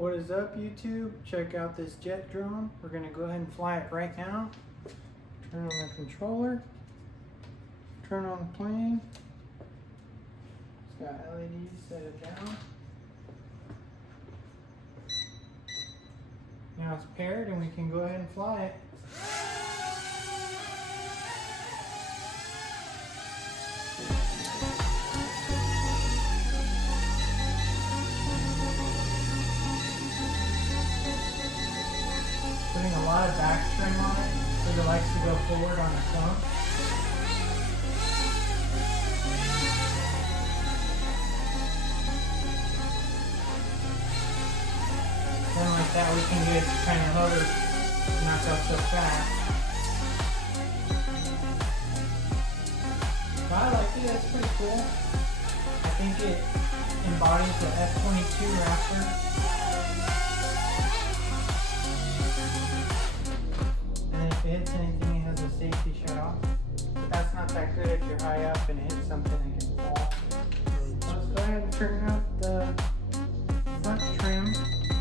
What is up, YouTube? Check out this jet drone. We're gonna go ahead and fly it right now. Turn on the controller. Turn on the plane. It's got LEDs, set it down. Now it's paired and we can go ahead and fly it. Putting a lot of backstream on it because it likes to go forward on its own. Then like that we can get kind of hover, not go so fast. But I like it, it's pretty cool. I think it embodies the F-22 Raptor. And if it hits anything, it has a safety shut off. But that's not that good if you're high up and it hits something that can fall. Let's go ahead and turn up the front trim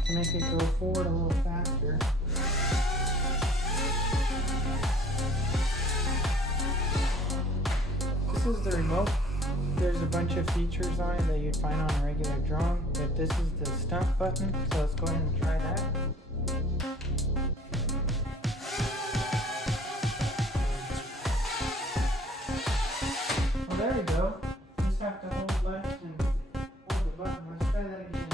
to make it go forward a little faster. This is the remote. There's a bunch of features on it that you'd find on a regular drone, but this is the stunt button, so let's go ahead and try that. Well, there we go. You just have to hold left and hold the button. Let's try that again.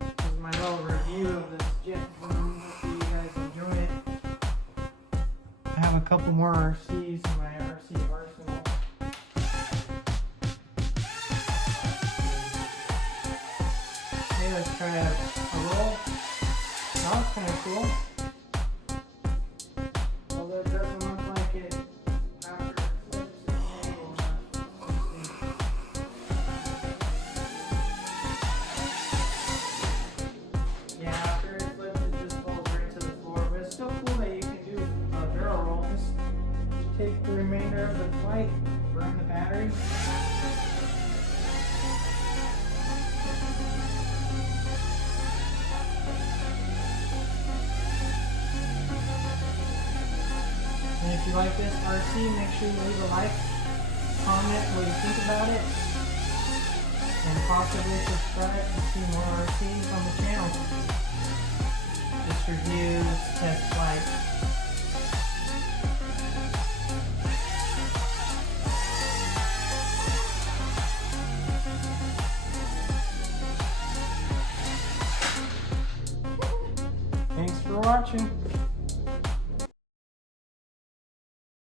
This is my little review of this jet drone. Hopefully you guys enjoy it. I have a couple more RCs in my RC arsenal. Okay, let's try a roll. That was kind of cool. Although it doesn't look like it after it flips it's stable enough. Yeah, after it flips it just falls right to the floor. But it's still cool that you can do a barrel roll. Just take the remainder of the flight, burn the battery. And if you like this RC, make sure you leave a like, comment what you think about it, and possibly subscribe to see more RCs on the channel. Just reviews, test flights. Thanks for watching.